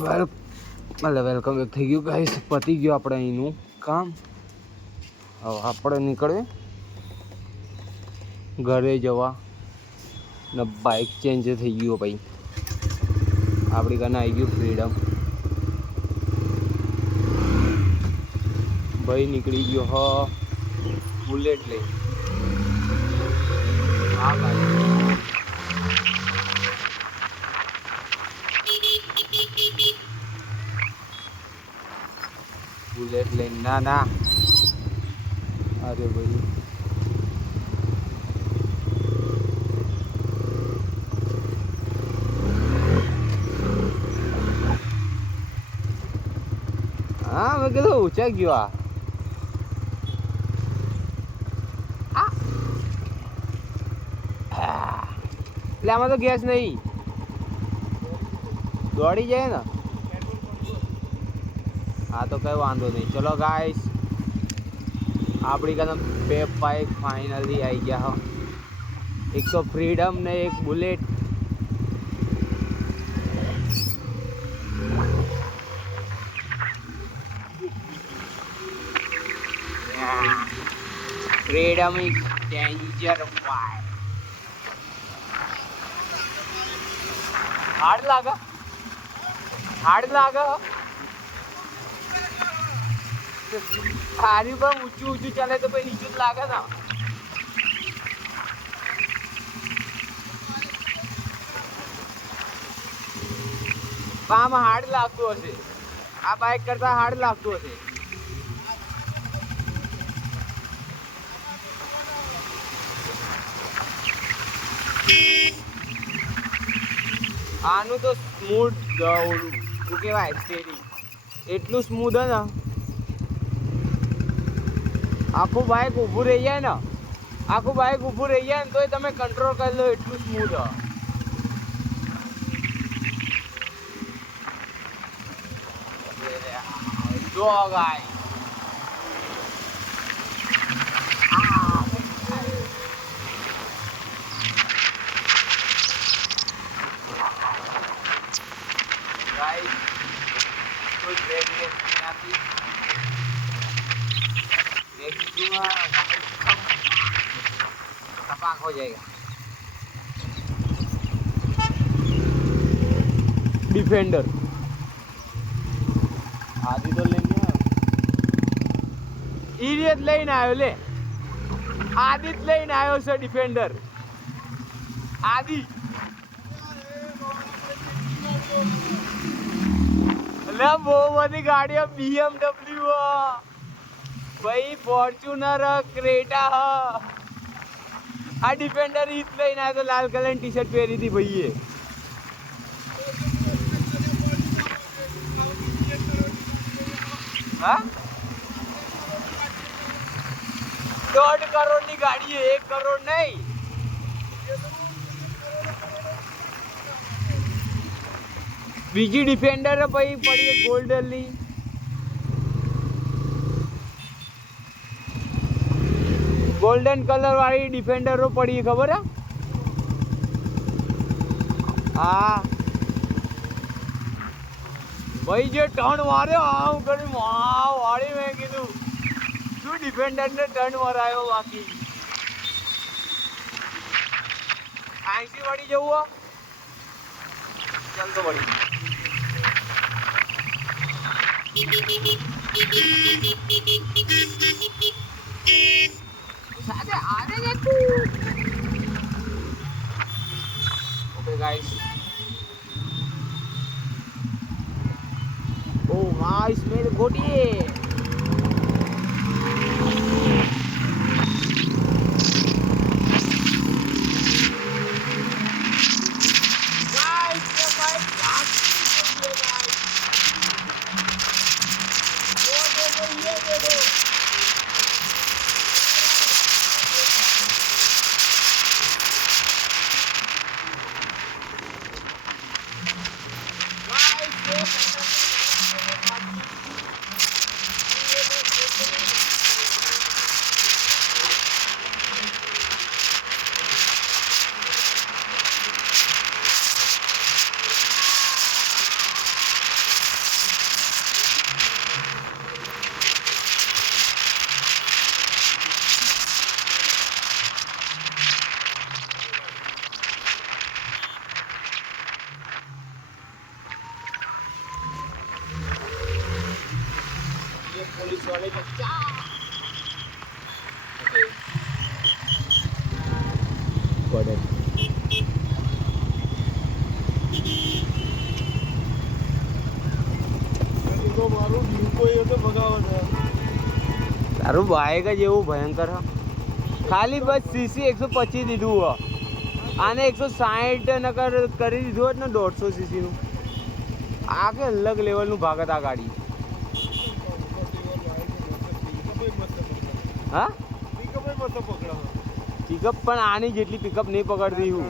Welcome back થઈ ગયું ગાઈસ. પતી ગયું આપણે અહીંનું કામ. હવે આપણે નીકળીએ ઘરે જવા ને બાઇક ચેન્જ થઈ ગયું ભાઈ. આપણી કાને આવી ગયું ફ્રીડમ. ભાઈ નીકળી ગયો હ બુલેટ લઈ. હા ભાઈ બુલેટ લઈને. ના અરે ભાઈ હા મેં કીધું ઊંચા ગયો એટલે આમાં તો ગેસ નહીં દોડી જાય ને. હા તો કઈ વાંધો નહીં. ચલો ગાઈસ આપણી કાને બે બાઇક ફાઇનલી આવી ગયા. એક તો ફ્રીડમ ને એક bullet. Freedom is danger by. Hard લાગે હારી પણ ઊંચું ચાલે તો પછી નીચું જ લાગે ને. આમાં હાર્ડ લાગતું હશે. આ બાઇક કરતા હાર્ડ લાગતું હશે. આનું તો સ્મૂથ શું કહેવાય સ્ટેરિંગ એટલું સ્મૂથ હે ને. આખું બાઇક ઊભું રહી જાય ને તોય તમે કંટ્રોલ કરી લો. એટલું સ્મૂથ હે. જો ગાય खपाक हो जाएगा. डिफेंडर आदि तो लेने इरियत લઈને આવ્યો લે. આદિત લઈને આવ્યો છે ડિફેન્ડર. આદિ લે બહુ બધી ગાડીઓ BMW ભાઈ ફોર્ચ્યુનર ક્રેટા આ ડિફેન્ડર ઈત લઈને આવ્યો તો લાલ કલરની ટી શર્ટ પહેરી હતી ભાઈએ. હા 1.5 કરોડની ગાડી 1 કરોડ નહીં. બીજી ડિફેન્ડર પછી પડી ગોલ્ડનની. ગોલ્ડન કલર વાળી ડિફેન્ડરો પડી ખબર હે. હા ભાઈ જે ટર્ન માર્યો આમ કરી વાળી મેં કીધું શું ડિફેન્ડરને ટર્ન મરાયો. બાકી 80 વાળી જવું ચાલ તો વળી. સાથે આને ઓકે ગાઈસ. ઓ નાઈસ મેરે ગોટીએ. પોલીસ વાળે ચા પડે તો મારું ડીપો એ તો ભગાવવાનો. તારું બાઈક જ એવું ભયંકર હ ખાલી બસ સીસી 125 દીધું હ આને 160 નકર કરી દીધું હોત ને 150 સીસીનું આ કે અલગ લેવલનું ભાગત આ ગાડી હા પિકઅપ પણ આની જેટલી પિકઅપ નહીં પકડતી હું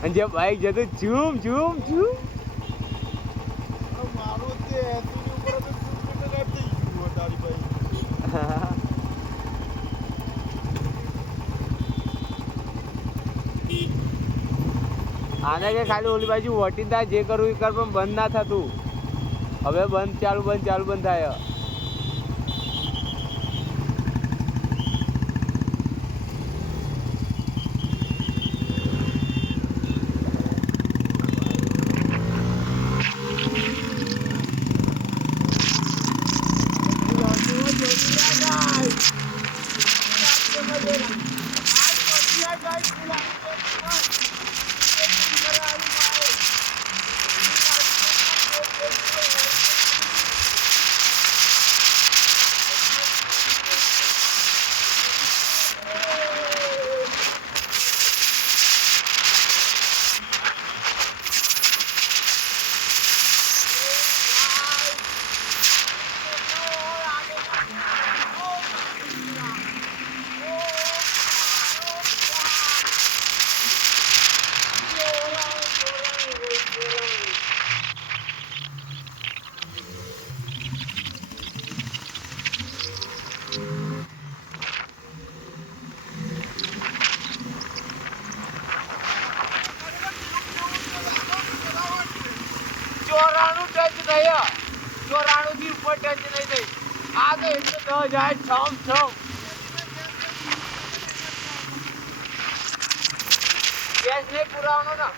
અને જે બાઈક જતું ઝૂમ ઝૂમ ઝૂમ મારું તે 80 ની ઉપર તો થઈ ગયું તારી ભાઈ. આને કે ખાલી ઓલી બાજુ વટી થાય જે કરવું એ કર પણ બંધ ના થતું હવે બંધ ચાલુ થાય ચોરાણું થી ઉપર ટચ નહીં થઈ આ તો 110 જાય છમ ગેસ નહીં પુરાવાનો ને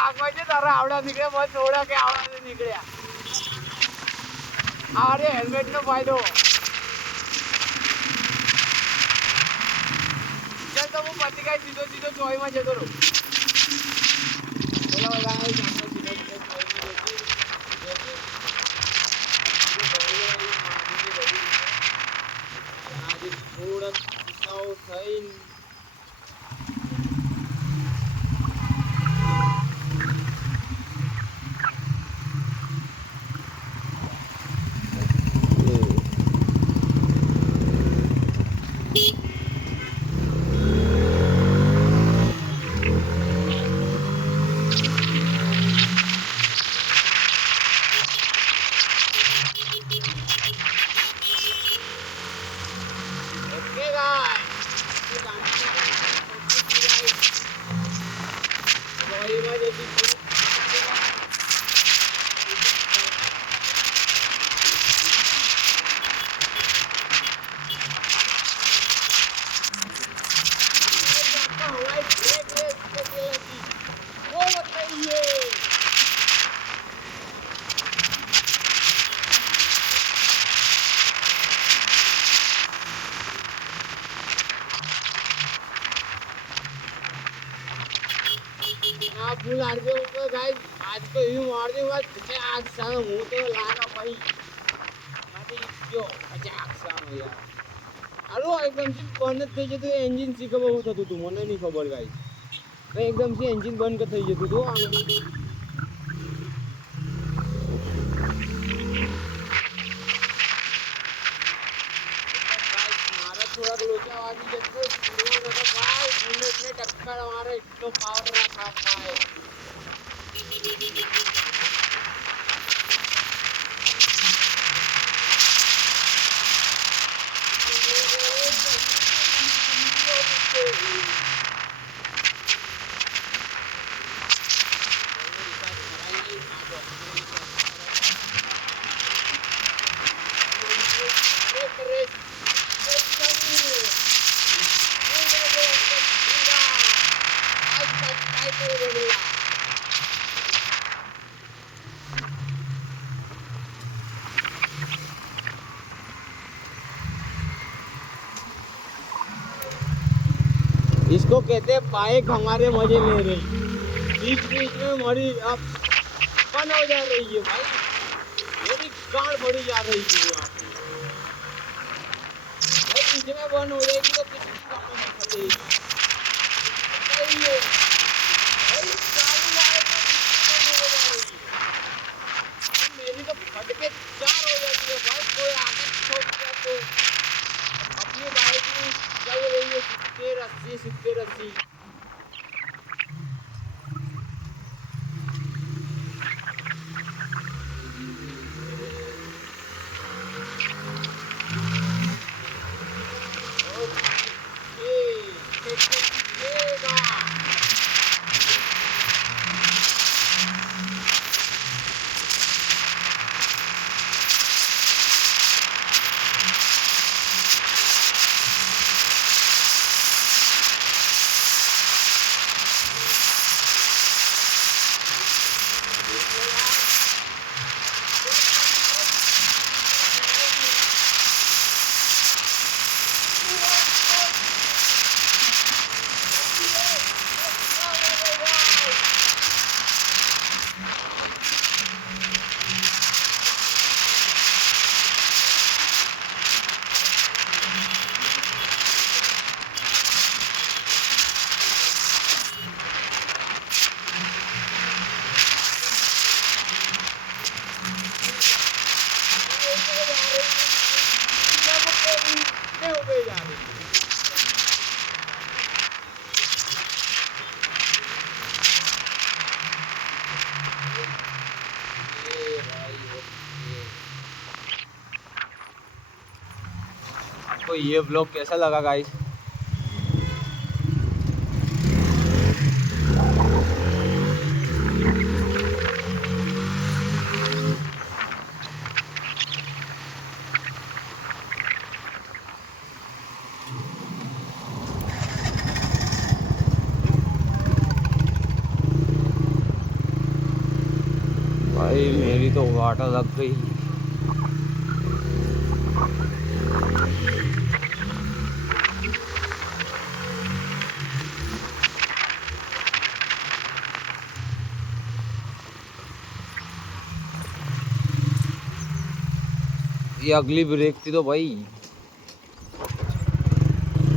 આગળ છે તારા આવડા નીકળે બસ થોડા કે આવડા નીકળ્યા અરે હેલ્મેટ નો ફાયદો ચાલ તો હું પતિ કાંઈ સીધો ચોઈમાં જતો રહું फूल आर के ऊपर गाइस आज को यू मार दे बात आज सारा मुंह तो लाना भाई माटी जो आज सारा यार आलो एकदम से बंद થઈ જતું એન્જિન શીખવા બહુ થતું તું મને નહીં ખબર ગાઈસ એકદમ થી એન્જિન બંધ થઈ જતું તો મારા થોડા લોચા વાગી જતો ભાઈ બુલેટ ને ટક્કર મારે એટલો પાવર રાખા ભાઈ इसको कहते हैं बाइक हमारे मजे ले रही, बीच बीच में हमारी अब फन हो जा रही है भाई, मेरी गांड बड़ी जा रही है यहाँ पे भाई। बीच में बंद हो जाएगी तो किसी काम में फंसेगी सही है भाई। चालू बाइक में कितनी बंद हो जा रही है, मेरी तो फट के चार हो जाती है भाई। कोई आगे ठोक दिया तो अपनी बाइक में चल रही है 70 80 70 80। आपको ये ब्लॉग कैसा लगा गाइस? भाई मेरी तो वाटर लग गई। ये अगली ब्रेक थी तो भाई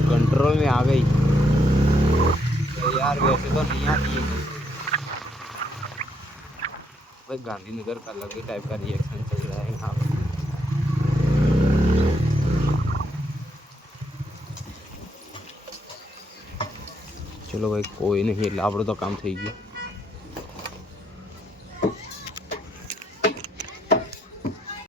कंट्रोल में आ गई। तो यार वैसे तो नहीं आती है भाई। गांधीनगर का अलग ही टाइप का रिएक्शन चल रहा है यहाँ पे। चलो भाई कोई नहीं, लापड़ो तो काम થઈ ગયું।